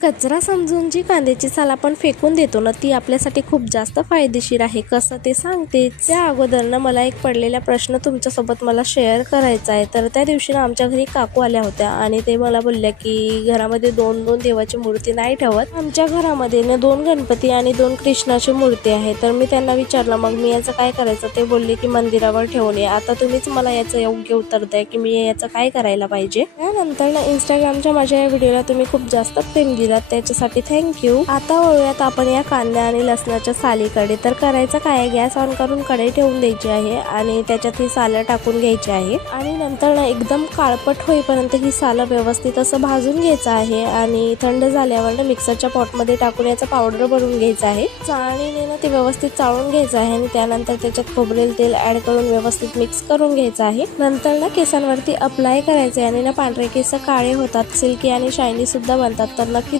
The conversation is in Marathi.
कचरा समजून जी कांद्याची साल आपण फेकून देतो ना, ती आपल्यासाठी खूप जास्त फायदेशीर आहे. कसं ते सांगते. त्या अगोदर ना मला एक पडलेला प्रश्न तुमच्यासोबत मला शेअर करायचा आहे. तर त्या दिवशी ना आमच्या घरी काकू आल्या होत्या आणि ते मला बोलल्या की घरामध्ये 2-2 देवाची मूर्ती नाही ठेवत. आमच्या घरामध्ये ना 2 गणपती आणि 2 कृष्णाची मूर्ती आहे. तर मी त्यांना विचारलं, मग मी याचं काय करायचं? ते बोलले की मंदिरावर ठेवून ये. आता तुम्हीच मला याचं योग्य उत्तर द्या की मी याचं काय करायला पाहिजे. त्यानंतर ना इंस्टाग्रामच्या माझ्या या व्हिडिओला तुम्ही खूप जास्त प्रेम दिलात, त्याच्यासाठी थँक्यू. आता वळूयात आपण या कांदा आणि लसणाच्या सालीकडे. तर करायचं काय, गॅस ऑन करून कढई ठेवून द्यायची आहे आणि त्याच्यात ही सालं टाकून घ्यायची आहे आणि नंतर ना एकदम काळपट होईपर्यंत ही सालं व्यवस्थित असं भाजून घ्यायचं आहे आणि थंड झाल्यावर ना मिक्सरच्या पॉटमध्ये टाकून याचं पावडर बनवून घ्यायचं आहे. चाळणीने ना ते व्यवस्थित चाळून घ्यायचं आहे आणि त्यानंतर त्याच्यात खोबरेल तेल ऍड करून व्यवस्थित मिक्स करून घ्यायचं आहे. नंतर ना केसांवरती अप्लाय करायचे आणि ना पांढरे केस काळे होतात, सिल्की आणि शायनी सुद्धा बनतात. तर नक्की